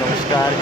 नमस्कार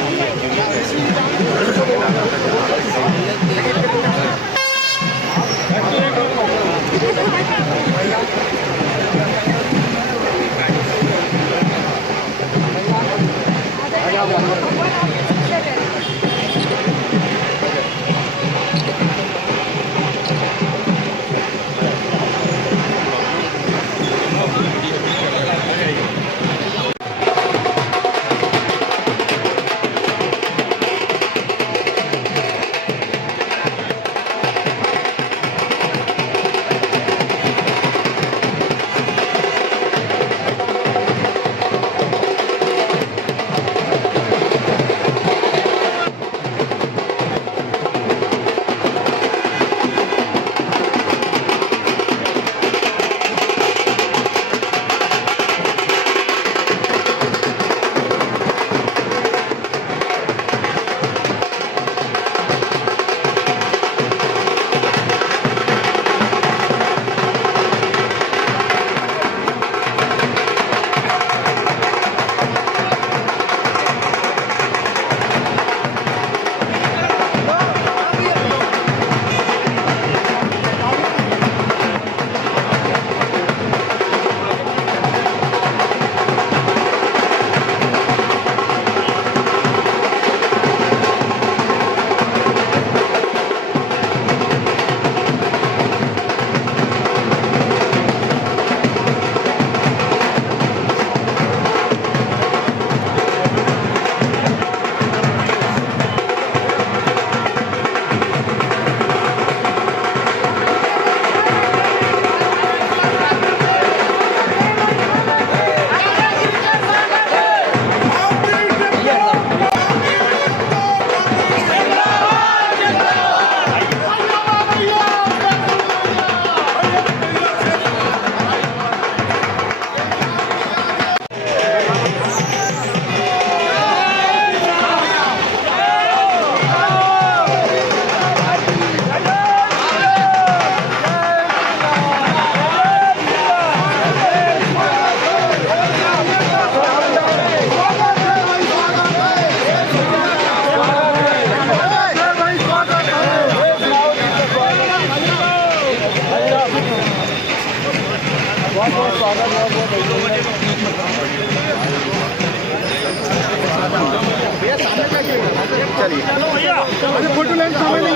फोटो लेने समय नहीं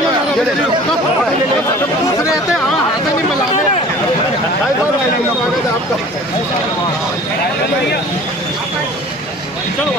रहते हाथ नहीं मिलाने चलो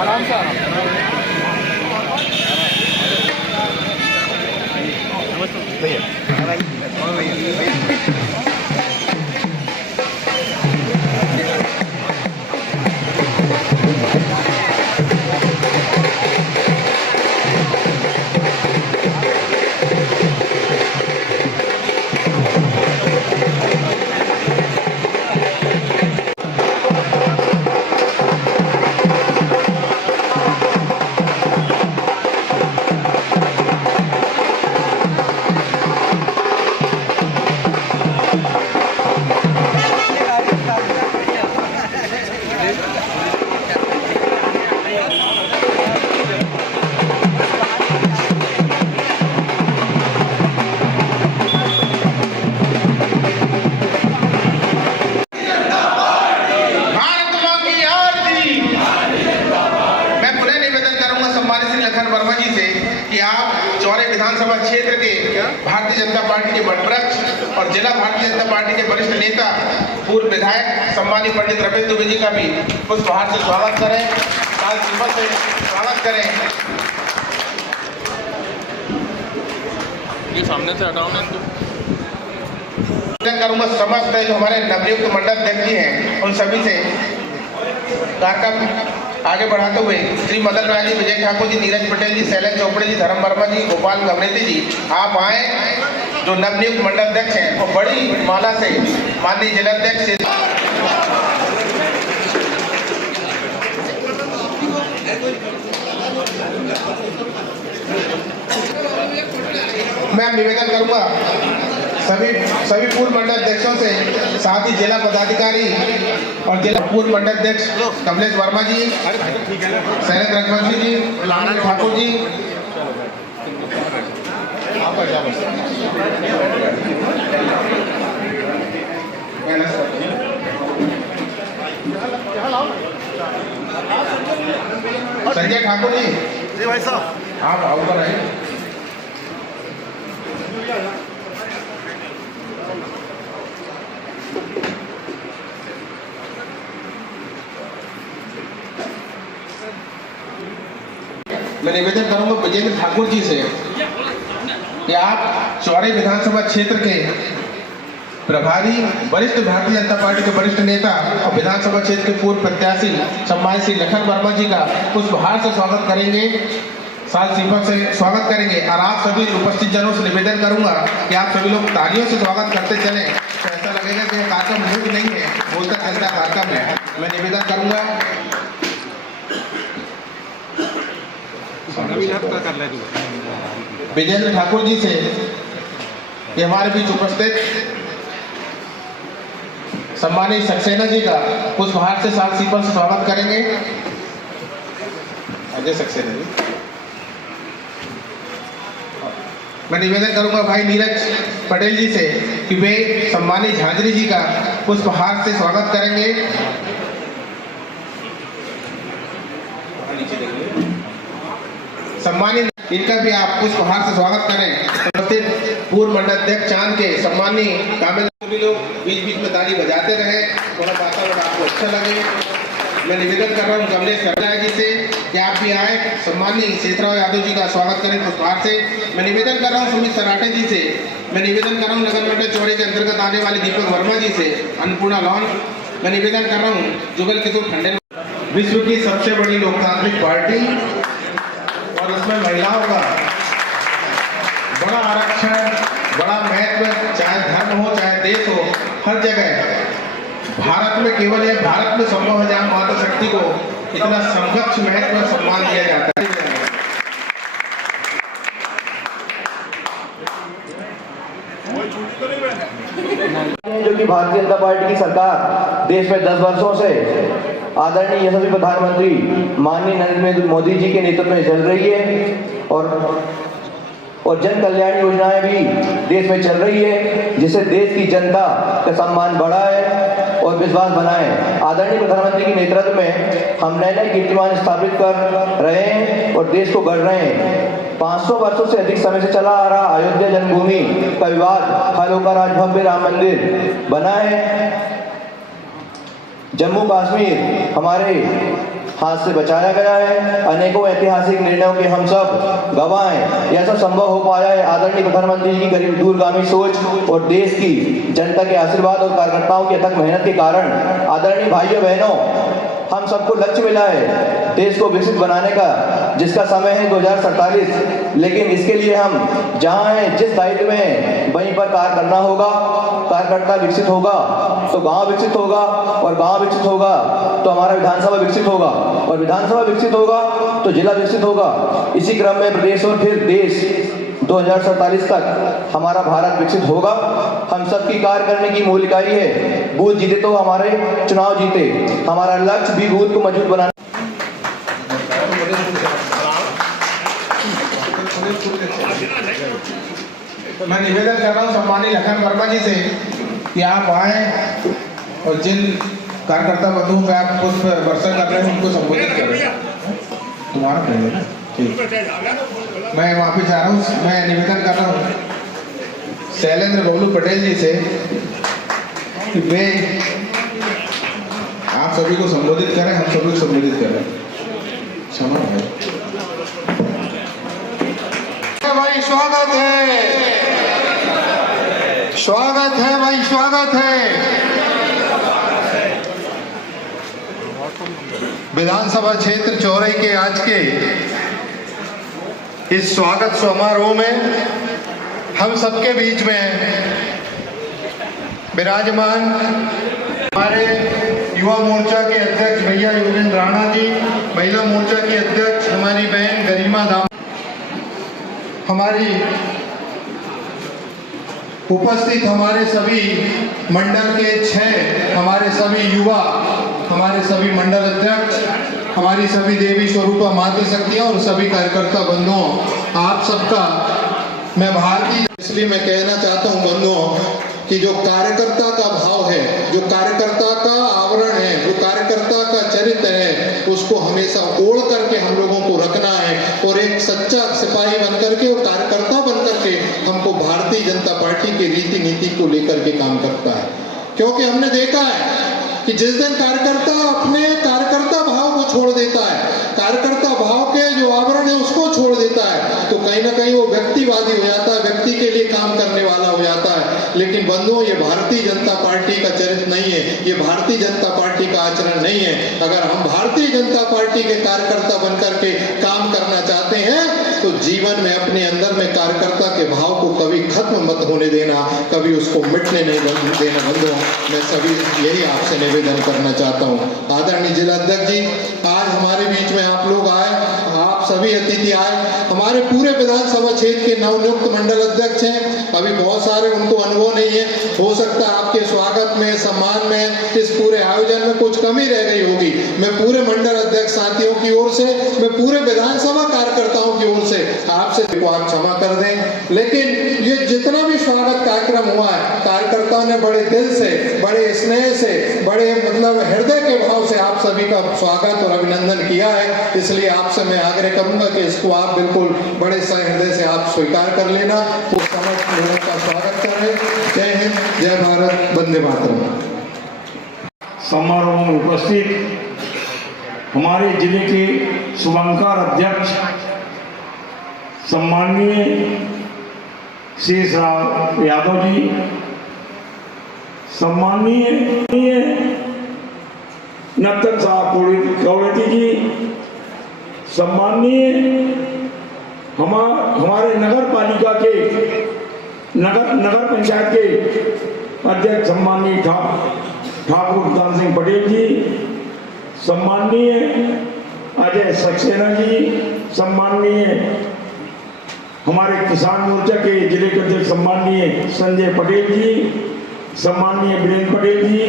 आराम से भारतीय जनता पार्टी के वटवृक्ष और जिला भारतीय जनता पार्टी के वरिष्ठ नेता पूर्व विधायक सम्मानित पंडित रमेश दुबे जी का भी पुष्पहार से स्वागत करें, साल सीपत से स्वागत करें। ये सामने से हटाओ ना करूंगा समस्त जो हमारे नवनियुक्त मंडल अध्यक्ष जी हैं उन सभी से कार्यक्रम आगे बढ़ाते हुए श्री मदन राय जी, विजय ठाकुर जी, नीरज पटेल जी, शैलेंद्र चोपड़े जी, धर्म वर्मा जी, गोपाल गवरेती जी, आप आए। जो नवनियुक्त मंडल अध्यक्ष हैं वो बड़ी माला से माननीय जिलाध्यक्ष से मैं निवेदन करूंगा सभी पूर्व मंडल अध्यक्षों से, साथ ही जिला पदाधिकारी और जिला पूर्व मंडल अध्यक्ष कमलेश वर्मा जी, शैलेंद्र रघुवंशी जी, लाना ठाकुर जी, संजय ठाकुर जी भाई साहब आप ऊपर आए। मैं निवेदन करूंगा विजेंद्र ठाकुर जी से कि आप चौड़े विधानसभा क्षेत्र के प्रभारी वरिष्ठ भारतीय जनता पार्टी के वरिष्ठ नेता और विधानसभा क्षेत्र के पूर्व प्रत्याशी सम्मानित श्री लखन वर्मा जी का पुष्पहार से स्वागत करेंगे, साल सीपत से स्वागत करेंगे। और आप सभी उपस्थित जनों से निवेदन करूंगा कि आप सभी लोग तालियों से स्वागत करते चलें, तो ऐसा लगेगा कि कार्यक्रम मूड नहीं है, बोलता चलता कार्यक्रम है। मैं निवेदन करूंगा विजेंद्र ठाकुर जी से कि हमारे बीच उपस्थित सम्मानित सक्सेना जी का पुष्पहार से साल सीपत से स्वागत करेंगे। अजय सक्सेना जी। मैं निवेदन करूंगा भाई नीरज पटेल जी से कि वे सम्मानित झांझरी जी का पुष्पहार से स्वागत करेंगे। सम्मानित इनका भी आप पुष्पहार से स्वागत करें। पूर्व मंडल अध्यक्ष चांद के सम्मानीय कामेंद्र भी लोग बीच बीच में ताली बजाते रहे, थोड़ा वातावरण आपको अच्छा लगे। मैं निवेदन कर रहा हूँ कमलेश सरदार जी से कि आप भी आए, सम्मानीय शेषराव यादव जी का स्वागत करें पुष्पहार से। मैं निवेदन कर रहा हूँ सुमित सराठे जी से। मैं निवेदन कर रहा हूँ नगर मंडल चौड़े के अंतर्गत आने वाले दीपक वर्मा जी से, अन्नपूर्णा लॉन। मैं निवेदन कर रहा हूँ जुगल किशोर खंडेल। विश्व की सबसे बड़ी लोकतांत्रिक पार्टी और उसमें महिलाओं का बड़ा आरक्षण, बड़ा महत्व, चाहे धर्म हो चाहे देश हो, हर जगह भारत में केवल यह भारत में संभव है जहाँ माता शक्ति को इतना समकक्ष महत्व और सम्मान दिया जाता है। जो कि भारतीय जनता पार्टी की सरकार देश में 10 वर्षों से आदरणीय यशस्वी प्रधानमंत्री माननीय नरेंद्र मोदी जी के नेतृत्व में चल रही है और जन कल्याण योजनाएं भी देश में चल रही है, जिससे देश की जनता का सम्मान बढ़ा है और विश्वास बना है। आदरणीय प्रधानमंत्री के नेतृत्व में हम नए नए कीर्तिमान स्थापित कर रहे हैं और देश को गढ़ रहे हैं। 500 वर्षों से अधिक समय से चला आ रहा अयोध्या जन्मभूमि का विवाद हल होकर आज भव्य राम मंदिर बना है। जम्मू कश्मीर हमारे हाथ से बचाया गया है। अनेकों ऐतिहासिक निर्णयों के हम सब गवाह हैं। यह सब संभव हो पाया है आदरणीय प्रधानमंत्री जी की गरीब दूरगामी सोच और देश की जनता के आशीर्वाद और कार्यकर्ताओं की अथक मेहनत के कारण। आदरणीय भाइयों बहनों, हम सबको लक्ष्य मिला है देश को विकसित बनाने का, जिसका समय है 2047। लेकिन इसके लिए हम जहाँ हैं, जिस दायित्व में हैं, वहीं पर कार्य करना होगा। कार्यकर्ता विकसित होगा तो गांव विकसित होगा और गांव विकसित होगा तो हमारा विधानसभा विकसित होगा और विधानसभा विकसित होगा तो जिला विकसित होगा। इसी क्रम में प्रदेश और फिर देश 2047 तक हमारा भारत विकसित होगा। हम सबकी कार्य करने की मूल इकाई है बूथ जीते तो हमारे चुनाव जीते। हमारा लक्ष्य भी बूथ को मजबूत बनाना। मैं निवेदन कर रहा हूँ सम्मानित लखन वर्मा जी से कि आप आए और जिन कार्यकर्ता बंधुओं पे आप पुष्प वर्षा कर रहे हैं उनको संबोधित करें। तुम्हारा पहले ना ठीक, मैं वापस जा रहा हूँ। मैं निवेदन कर रहा हूँ शैलेंद्र बबलू पटेल जी से कि वे आप सभी को संबोधित करें, हम सभी को संबोधित करें। क्षमा भाई, स्वागत है, स्वागत है भाई, स्वागत है। विधानसभा क्षेत्र चौरई के आज के इस स्वागत समारोह में हम सबके बीच में विराजमान हमारे युवा मोर्चा के अध्यक्ष भैया योगेंद्र राणा जी, महिला मोर्चा की अध्यक्ष हमारी बहन गरिमा दाम, हमारी उपस्थित हमारे सभी मंडल के 6 हमारे सभी युवा, हमारे सभी मंडल अध्यक्ष, हमारी सभी देवी स्वरूपा मातृ शक्तियां और सभी कार्यकर्ता बंधुओं, आप सबका मैं भारतीय इसलिए मैं कहना चाहता हूं बंधुओं कि जो कार्यकर्ता का भाव है, जो कार्यकर्ता का आवरण है, जो कार्यकर्ता का चरित्र है, उसको हमेशा ओढ़ करके हम लोगों को रखना है और एक सच्चा सिपाही बनकर के और कार्यकर्ता बनकर के हमको भारतीय जनता पार्टी की रीति नीति को लेकर के काम करता है। क्योंकि हमने देखा है कि जिस दिन कार्यकर्ता अपने कार्यकर्ता भाव को छोड़ देता है, कार्यकर्ता भाव के जो आवरण है उसको छोड़ देता है, तो कहीं ना कहीं वो व्यक्तिवादी हो जाता है, व्यक्ति के लिए काम करने वाला हो जाता है। लेकिन बंधुओं, ये भारतीय जनता पार्टी का चरित्र नहीं है, ये भारतीय जनता पार्टी का आचरण नहीं है। अगर हम भारतीय जनता पार्टी के कार्यकर्ता बनकर के काम करना चाहते हैं तो जीवन में अपने अंदर में कार्यकर्ता के भाव को कभी खत्म मत होने देना, कभी उसको मिटने नहीं देना। बंधुओं, मैं सभी यही आपसे निवेदन करना चाहता हूँ। आदरणीय जिला अध्यक्ष जी, आज हमारे बीच में आप लोग आए, आप सभी अतिथि आए, हमारे पूरे विधानसभा क्षेत्र के नवनियुक्त मंडल अध्यक्ष हैं, अभी बहुत सारे उनको अनुभव नहीं है, हो सकता है आपके स्वागत में, सम्मान में, इस पूरे आयोजन में कुछ कमी रह गई होगी। मैं पूरे मंडल अध्यक्ष साथियों की ओर से, मैं पूरे विधानसभा कार्यकर्ताओं की ओर से आपसे आप क्षमा कर दें। लेकिन ये जितना भी स्वागत कार्यक्रम हुआ है, कार्यकर्ताओं ने बड़े दिल से, बड़े स्नेह से, बड़े मतलब हृदय के भाव से आप सभी का स्वागत और अभिनंदन किया है। इसलिए आपसे मैं आग्रह करूंगा कि इसको आप बिल्कुल बड़े हृदय से आप स्वीकार कर लेना, तो समस्त लोगों का स्वागत करें। जय हिंद, जय भारत, वंदे मातरम। समारोह में उपस्थित हमारे जिले के शुभंकर अध्यक्ष सम्माननीय शेषराव यादव जी, सम्माननीय नर्तन साहब कौड़ती जी, सम्माननीय हमारे नगर पालिका के नगर पंचायत के अध्यक्ष सम्माननीय ठाकुर दान सिंह पटेल जी, सम्माननीय अजय सक्सेना जी, सम्माननीय हमारे किसान मोर्चा के जिले के अध्यक्ष सम्माननीय संजय पटेल जी, सम्माननीय वीरेंद्र पटेल जी,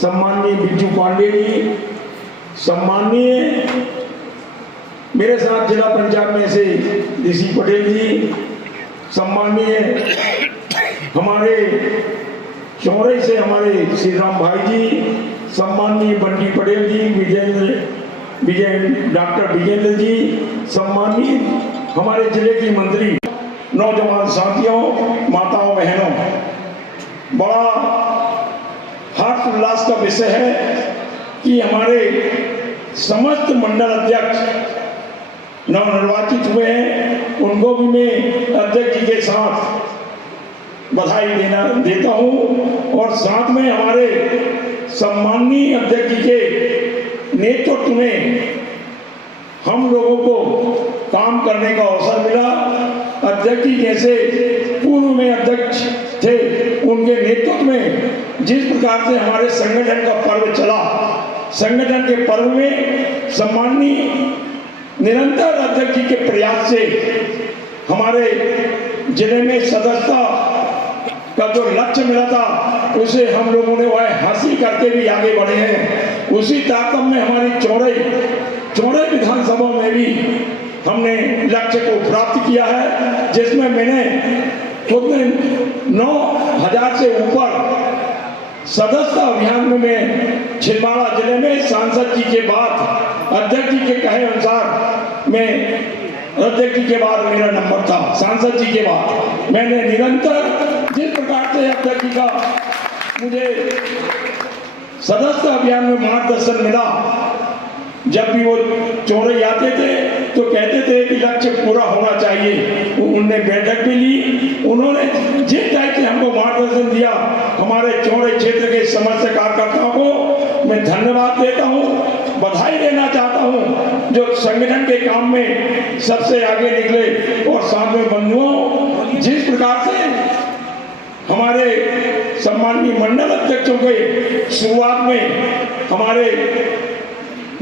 सम्माननीय बिज्जू पांडे जी, सम्माननीय मेरे साथ जिला पंचायत में से ऋषि पटेल जी, सम्माननीय हमारे चौरई से हमारे श्री राम भाई जी, सम्माननीय बंटी पटेल जी, डॉक्टर विजेंद्र जी, सम्माननीय हमारे जिले की मंत्री, नौजवान साथियों, माताओं बहनों, बड़ा हर्ष उल्लास का विषय है कि हमारे समस्त मंडल अध्यक्ष नवनिर्वाचित हुए हैं। उनको भी मैं अध्यक्ष जी के साथ बधाई देता हूं और साथ में हमारे सम्माननीय अध्यक्ष जी के नेतृत्व में हम लोगों को काम करने का अवसर मिला। अध्यक्ष जी जैसे पूर्व में अध्यक्ष थे, उनके नेतृत्व में जिस प्रकार से हमारे संगठन का पर्व चला, संगठन के पर्व में सम्माननीय निरंतर अध्यक्ष जी के प्रयास से हमारे जिले में सदस्यता का जो लक्ष्य मिला था, उसे हम लोगों ने वह हासिल करके भी आगे बढ़े हैं। उसी ताकत में हमारी चौरई विधानसभा में भी हमने लक्ष्य को प्राप्त किया है, जिसमें मैंने खुद ने 9,000 से ऊपर सदस्यता अभियान में छिंदवाड़ा जिले में सांसद जी के बाद अध्यक्ष जी के कहे अनुसार मैं अध्यक्ष जी के बाद मेरा नंबर था, सांसद जी के बाद। मैंने निरंतर जिस प्रकार से अध्यक्ष जी का मुझे सदस्य अभियान में मार्गदर्शन मिला, जब भी वो चौड़े आते थे तो कहते थे कि लक्ष्य पूरा होना चाहिए। उनने बैठक भी ली, उन्होंने जिस टाइप से हमको मार्गदर्शन दिया, हमारे चौड़े क्षेत्र के समस्त कार्यकर्ताओं को मैं धन्यवाद देता हूँ, बधाई देना चाहता हूँ, जो संगठन के काम में सबसे आगे निकले। और साथ में बंधुओं, जिस प्रकार से हमारे सम्माननीय मंडल अध्यक्षों के शुरुआत में हमारे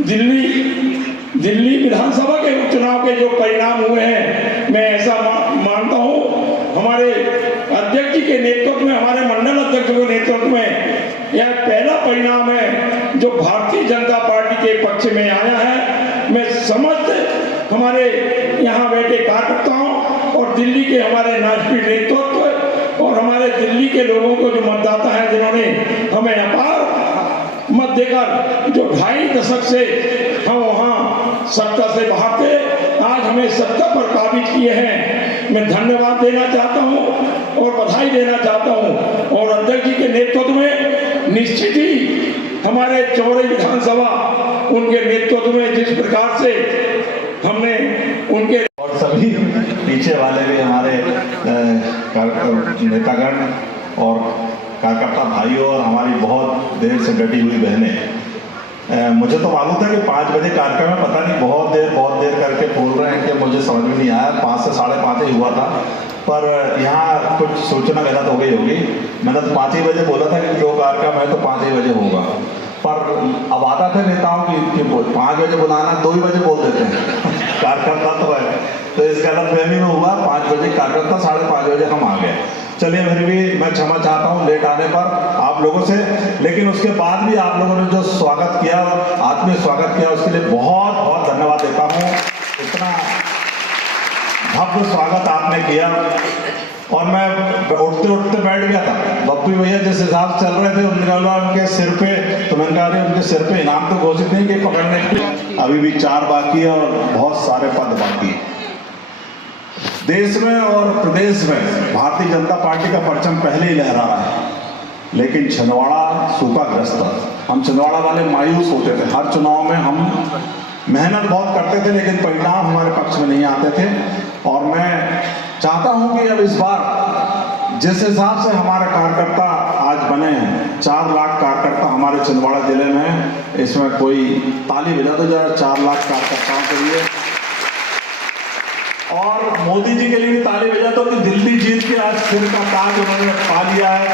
दिल्ली विधानसभा के उपचुनाव के जो परिणाम हुए हैं, मैं ऐसा मानता हूं हमारे अध्यक्ष जी के नेतृत्व में, हमारे मंडल अध्यक्ष के नेतृत्व में यह पहला परिणाम है जो भारतीय जनता पार्टी के पक्ष में आया है। मैं समस्त हमारे यहाँ बैठे कार्यकर्ताओं और दिल्ली के हमारे राष्ट्रीय नेतृत्व और हमारे दिल्ली के लोगों को, जो मतदाता हैं जिन्होंने हमें अपार मत देकर, जो 2.5 दशक से हम वहाँ सत्ता से बाहर थे, आज हमें सत्ता पर काबिज किए हैं। मैं धन्यवाद देना चाहता हूँ और बधाई देना चाहता हूँ। और अध्यक्ष जी के नेतृत्व में निश्चित ही हमारे चौड़े विधानसभा उनके नेतृत्व में जिस प्रकार से हमने उनके और सभी पीछे वाले भी हमारे नेतागण और कार्यकर्ता भाइयों और हमारी बहुत देर से डटी हुई बहनें, मुझे तो मालूम था कि 5 बजे कार्यक्रम है, पता नहीं बहुत देर करके बोल रहे हैं कि मुझे समझ में नहीं आया। 5 से 5:30 ही हुआ था, पर यहाँ कुछ सूचना गलत हो गई होगी। मैंने तो 5 ही बजे बोला था कि जो कार्यक्रम है तो 5 ही बजे होगा, पर अब आदत है नेताओं की 5 बजे बुलाना, 2 ही बजे बोल देते हैं कार्यकर्ता तो है, तो इस गलतफहमी में हुआ 5 बजे कार्यकर्ता, 5:30 बजे हम आ गए। चलिए, फिर भी मैं क्षमा चाहता हूँ लेट आने पर आप लोगों से, लेकिन उसके बाद भी आप लोगों ने जो स्वागत किया, आत्मीय स्वागत किया, उसके लिए बहुत बहुत धन्यवाद देता हूँ। इतना भव्य स्वागत आपने किया और मैं उठते बैठ गया था। बप्पी भैया जिस हिसाब से चल रहे थे, उनके सिर पे, तो मैंने कहा उनके सिर पे इनाम तो घोषित नहीं कि पकड़ने के, अभी भी 4 बाकी है और बहुत सारे पद बाकी है। देश में और प्रदेश में भारतीय जनता पार्टी का परचम पहले ही लहरा रहा है, लेकिन छिंदवाड़ा सूखाग्रस्त था। हम छिंदवाड़ा वाले मायूस होते थे, हर चुनाव में हम मेहनत बहुत करते थे लेकिन परिणाम हमारे पक्ष में नहीं आते थे। और मैं चाहता हूं कि अब इस बार जिस हिसाब से हमारे कार्यकर्ता आज बने हैं, 4 लाख कार्यकर्ता हमारे छिंदवाड़ा जिले में, इसमें कोई ताली बजा दो जरा 4 लाख कार्यकर्ताओं के लिए, और मोदी जी के लिए भी ताली बजा दो कि दिल्ली जीत के आज सिर का ताज उन्होंने पा लिया है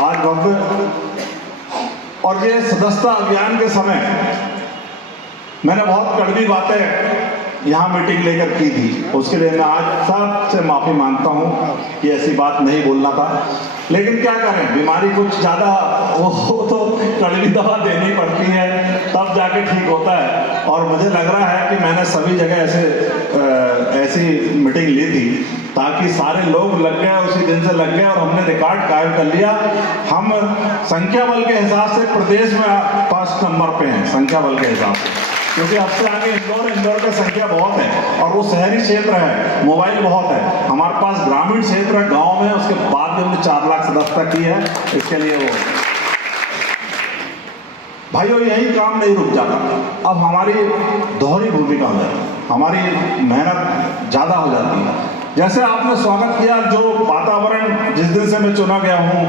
आज भव्य। और ये सदस्यता अभियान के समय मैंने बहुत कड़वी बातें यहाँ मीटिंग लेकर की थी, उसके लिए मैं आज सबसे माफी मांगता हूँ कि ऐसी बात नहीं बोलना था, लेकिन क्या करें, बीमारी कुछ ज़्यादा वो तो कड़वी दवा देनी पड़ती है तब जाके ठीक होता है। और मुझे लग रहा है कि मैंने सभी जगह ऐसी मीटिंग ली थी ताकि सारे लोग लग गए, उसी दिन से लग गए और हमने रिकॉर्ड कायम कर लिया। हम संख्या बल के हिसाब से प्रदेश में फर्स्ट नंबर पे हैं संख्या बल के हिसाब से, क्योंकि अब से आगे इंदौर की संख्या बहुत है और वो शहरी क्षेत्र है, मोबाइल बहुत है। हमारे पास ग्रामीण क्षेत्र है, गांव में, उसके बाद में हमने 4 लाख सदस्यता की है। इसके लिए वो भाइयों यही काम नहीं रुक जाता, अब हमारी दोहरी भूमिका हो जाती है, हमारी मेहनत ज़्यादा हो जाती है। जैसे आपने स्वागत किया, जो वातावरण जिस दिन से मैं चुना गया हूँ,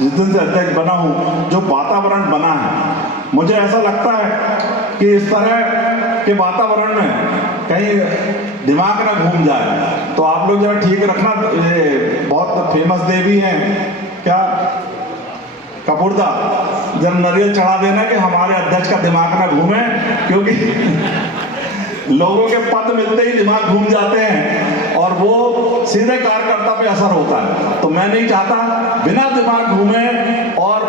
जिस दिन से अध्यक्ष बना हूँ, जो वातावरण बना है, मुझे ऐसा लगता है कि इस तरह के वातावरण में कहीं दिमाग ना घूम जाए, तो आप लोग जरा ठीक रखना। ये बहुत फेमस देवी हैं क्या, कपूरदा, जब नारियल चढ़ा देना कि हमारे अध्यक्ष का दिमाग ना घूमे, क्योंकि लोगों के पद मिलते ही दिमाग घूम जाते हैं और वो सीधे कार्यकर्ता पे असर होता है। तो मैं नहीं चाहता बिना दिमाग घूमे, और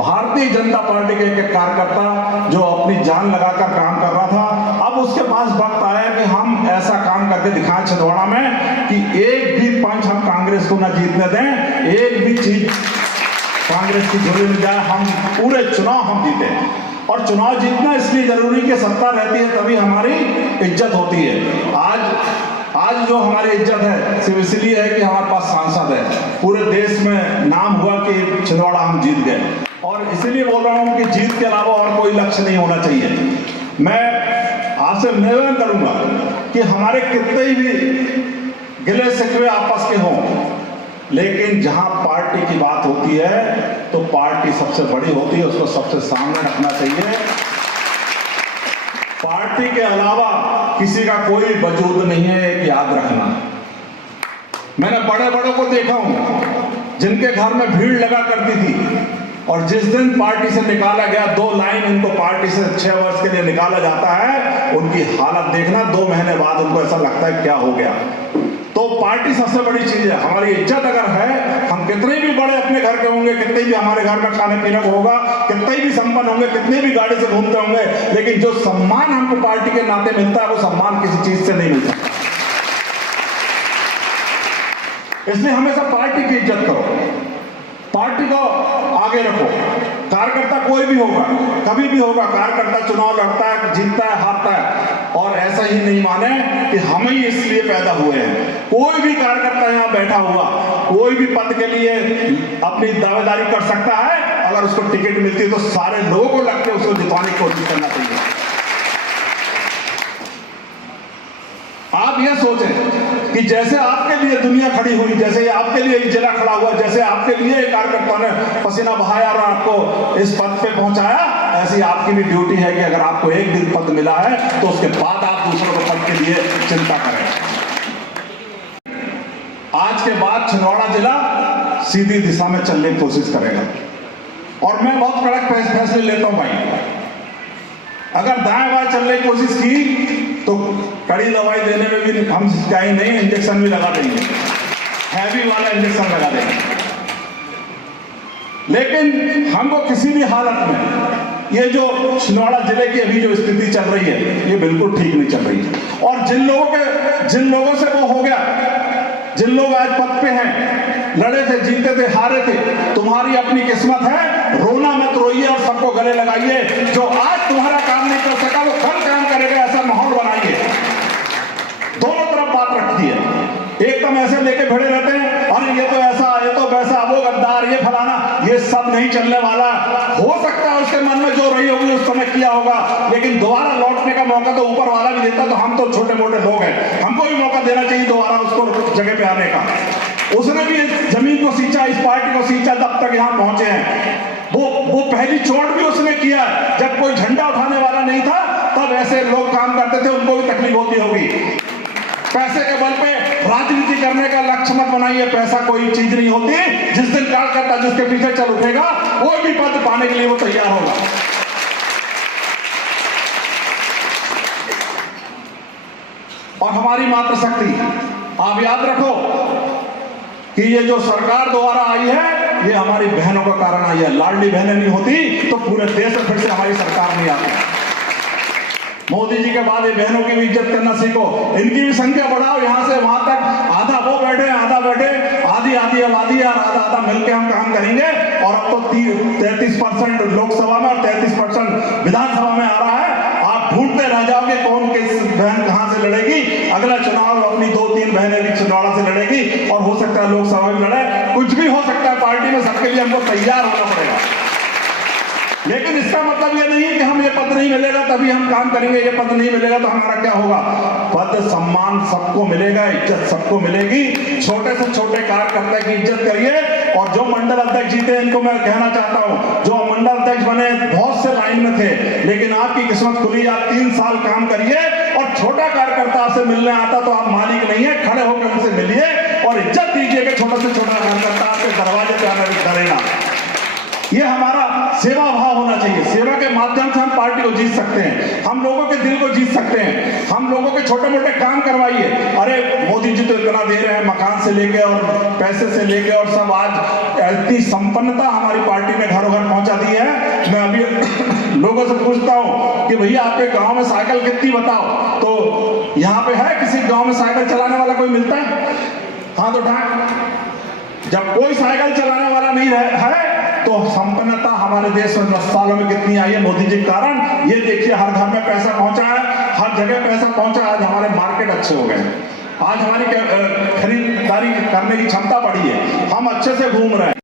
भारतीय जनता पार्टी के एक कार्यकर्ता जो अपनी जान लगाकर काम कर रहा था, अब उसके पास वक्त आया कि हम ऐसा काम करके दिखाएं छिंदवाड़ा में कि एक भी पंच हम कांग्रेस को ना जीतने दें, एक भी चीज कांग्रेस की झोली में जाए, हम पूरे चुनाव हम जीते। और चुनाव जीतना इसलिए जरूरी कि सत्ता रहती है तभी हमारी इज्जत होती है। आज आज जो हमारी इज्जत है सिर्फ इसलिए है कि हमारे पास सांसद है। पूरे देश में नाम हुआ कि छिंदवाड़ा हम जीत गए, और इसीलिए बोल रहा हूं कि जीत के अलावा और कोई लक्ष्य नहीं होना चाहिए। मैं आपसे निवेदन करूंगा कि हमारे कितने भी गिले शिकवे आपस के हों, लेकिन जहां पार्टी की बात होती है तो पार्टी सबसे बड़ी होती है, उसको सबसे सामने रखना चाहिए। पार्टी के अलावा किसी का कोई वजूद नहीं है, एक याद रखना। मैंने बड़े बड़ों को देखा हूं जिनके घर में भीड़ लगा करती थी, और जिस दिन पार्टी से निकाला गया, 2 लाइन इनको पार्टी से 6 वर्ष के लिए निकाला जाता है, उनकी हालत देखना, 2 महीने बाद उनको ऐसा लगता है क्या हो गया। तो पार्टी सबसे बड़ी चीज है। हमारी इज्जत अगर है, हम कितने भी बड़े अपने घर के होंगे, कितने भी हमारे घर में खाने पीने को होगा, कितने भी संपन्न होंगे, कितने भी गाड़ी से घूमते होंगे, लेकिन जो सम्मान हमको पार्टी के नाते मिलता है वो सम्मान किसी चीज से नहीं मिल सकता। इसलिए हमेशा पार्टी की इज्जत करो, पार्टी को आगे रखो। कार्यकर्ता कोई भी होगा, कभी भी होगा, कार्यकर्ता चुनाव लड़ता है, जीतता है, हारता है, और ऐसा ही नहीं माने कि हम ही इसलिए पैदा हुए हैं। कोई भी कार्यकर्ता यहाँ बैठा हुआ कोई भी पद के लिए अपनी दावेदारी कर सकता है। अगर उसको टिकट मिलती है तो सारे लोगों को लग के उसको जितवाने की कोशिश करना चाहिए। आप यह सोचें कि जैसे आपके लिए दुनिया खड़ी हुई, जैसे आपके लिए जिला खड़ा हुआ, जैसे आपके लिए कार्यकर्ता ने पसीना बहाया और आपको इस पद पे पहुंचाया, ऐसी आपकी भी ड्यूटी है कि अगर आपको एक दिन पद मिला है तो उसके बाद आप दूसरों को पद के लिए चिंता करें। आज के बाद छिंदवाड़ा जिला सीधी दिशा में चलने की कोशिश करेगा, और मैं बहुत कड़क फैसले लेता हूं भाई। अगर दाएं बाएं चलने की कोशिश की तो कड़ी दवाई देने में भी हम कहीं नहीं, इंजेक्शन भी लगा देंगे, हैवी वाला इंजेक्शन लगा देंगे। लेकिन हमको किसी भी हालत में ये जो छिंदवाड़ा जिले की अभी जो स्थिति चल रही है ये बिल्कुल ठीक नहीं चल रही है। और जिन लोगों से वो हो गया, जिन लोग आज पद पे हैं, लड़े थे, जीते थे, हारे थे, तुम्हारी अपनी किस्मत है, रोना मत रोइए और सबको गले लगाइए। जो आज तुम्हारा काम नहीं कर सका वो कल काम करेगा, ऐसा माहौल बनाइए। दोनों तरफ बात रखती है। एकदम ऐसे लेके भिड़े रहते हैं, अरे ये तो ऐसा, ये तो वैसा, वो गद्दार, ये फलाना, ये सब नहीं चलने वाला। हो सकता है उसके मन में जो रही होगी उस समय किया होगा, लेकिन दोबारा लौटने का मौका तो ऊपर वाला भी देता। तो हम तो छोटे मोटे लोग हैं, हमको भी मौका देना चाहिए दोबारा उसको जगह पे आने का। उसने भी इस जमीन को सींचा, इस पार्टी को सींचा, तब तक यहाँ पहुंचे हैं। वो पहली चोट भी उसने किया जब कोई झंडा उठाने वाला नहीं था, तब ऐसे लोग काम करते थे, उनको भी तकलीफ होती होगी। पैसे के बल पे राजनीति करने का लक्ष्य मत बनाइए। पैसा कोई चीज नहीं होती। जिस दिन कार्यकर्ता जिसके पीछे चल उठेगा, कोई भी पद पाने के लिए वो तैयार होगा। और हमारी मातृशक्ति, आप याद रखो कि ये जो सरकार द्वारा आई है, ये हमारी बहनों का कारण आई है। लाडली बहनें नहीं होती तो पूरे देश में फिर से हमारी सरकार नहीं आती। मोदी जी के बाद ये बहनों की भी इज्जत करना सीखो, इनकी भी संख्या बढ़ाओ। यहाँ से वहां तक आधा वो बैठे, आधा बैठे, आधी आधी आबादी और आधा आधा मिलकर हम काम करेंगे। और अब तो 33% लोकसभा में और 33% विधानसभा में आ रहा है। आप ढूंढते रह जाओगे कौन किस बहन कहां से लड़ेगी। अगला चुनाव अपनी 2-3 बहनें भी छिंदवाड़ा से लड़ेगी, और हो सकता है लोकसभा में लड़े, कुछ भी हो सकता है। पार्टी में सबके लिए हमको तैयार होना पड़ेगा। लेकिन इसका मतलब ये नहीं है कि हम ये पद नहीं मिलेगा तभी हम काम करेंगे, ये पद नहीं मिलेगा तो हमारा क्या होगा। पद सम्मान सबको मिलेगा, इज्जत सबको मिलेगी। छोटे से छोटे कार्यकर्ता की इज्जत करिए। और जो मंडल अध्यक्ष जीते, इनको मैं कहना चाहता हूं, जो मंडल अध्यक्ष बने बहुत से लाइन में थे, लेकिन आपकी किस्मत खुली। आप 3 साल काम करिए, और छोटा कार्यकर्ता आपसे मिलने आता तो आप मालिक नहीं है, खड़े होकर उनसे मिलिए और इज्जत दीजिए कि छोटा से छोटा कार्यकर्ता आपके दरवाजे पे आना करेगा। ये हमारा सेवा भाव होना चाहिए। सेवा के माध्यम से हम पार्टी को जीत सकते हैं, हम लोगों के दिल को जीत सकते हैं। हम लोगों के छोटे मोटे काम करवाइए। अरे मोदी जी तो इतना दे रहे हैं, मकान से लेके और पैसे से लेके और सब। आज इतनी संपन्नता हमारी पार्टी ने घरों घर पहुंचा दी है। मैं अभी लोगों से पूछता हूं कि भैया आपके गांव में साइकिल कितनी बताओ, तो यहाँ पे है किसी गांव में साइकिल चलाने वाला कोई मिलता है? हाँ तो ढाक। जब कोई साइकिल चलाने वाला नहीं है तो संपन्नता हमारे देश में 10 सालों में कितनी आई है मोदी जी के कारण। ये देखिए, हर घर में पैसा पहुंचा है, हर जगह पैसा पहुंचा है। आज हमारे मार्केट अच्छे हो गए। आज हमारी खरीदारी करने की क्षमता बढ़ी है, हम अच्छे से घूम रहे हैं।